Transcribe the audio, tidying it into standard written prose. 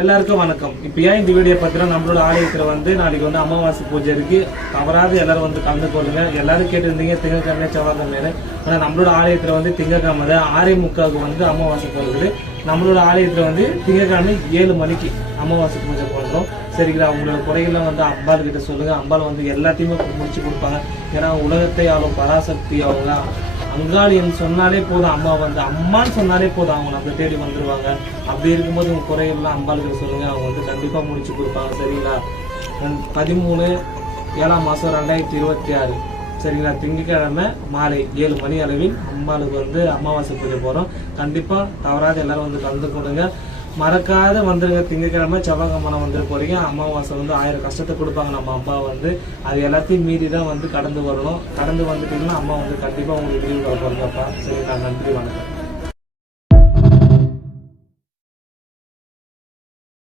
எல்லாருக்கும் வணக்கம். இப்போ ஏன் இந்த வீடியோ பார்த்தீங்கன்னா, நம்மளோட ஆலயத்தில் நாளைக்கு அமாவாசை பூஜை இருக்கு. தவறாது எல்லாரும் கலந்து கொள்ளுங்க. எல்லாரும் கேட்டிருந்தீங்க திங்கக்கிழமை செவ்வாய்க்கிழமை. ஆனால் நம்மளோட ஆலயத்தில் திங்கக்கிழமை 6:45 அமாவாசை போகுது. நம்மளோட ஆலயத்தில் திங்கக்கிழமை 7 மணிக்கு அமாவாசை பூஜை பண்றோம். சரிங்களா? அவங்களோட குறைகள்லாம் அம்பாள் கிட்ட சொல்லுங்க. அம்பாள் எல்லாத்தையுமே முடிச்சு கொடுப்பாங்க. ஏன்னா உலகத்தை ஆளும் பராசக்தி அவங்க. அங்காளின்னு சொன்னாலே போதும், அம்மா அம்மான்னு சொன்னாலே போதும், அவங்க நம்மளை தேடி வந்துருவாங்க. அப்படி இருக்கும்போது உங்க குறைகள்லாம் அம்பாளுக்கு சொல்லுங்க. அவங்க கண்டிப்பா முடிச்சு கொடுப்பாங்க. சரிங்களா? 13/7/2026 சரிங்களா? திங்கட்கிழமை மாலை 7 மணி அளவில் அம்பாளுக்கு அமாவாசை பூஜை போறோம். கண்டிப்பா தவறாத எல்லாரும் கலந்து கொடுங்க. மறக்காத வந்துருங்க. திங்கக்கிழமை செவ்வாய்க்கிழமை வந்துட போறீங்க. அமாவாசை 1000 கஷ்டத்தை கொடுப்பாங்க நம்ம அம்மா. அது எல்லாத்தையும் மீறி தான் கடந்து வரணும். கடந்து வந்துட்டீங்கன்னா அம்மா கண்டிப்பா உங்களுக்கு விரிவு போறீங்கப்பா. சரிங்களா? நன்றி, வணக்கம்.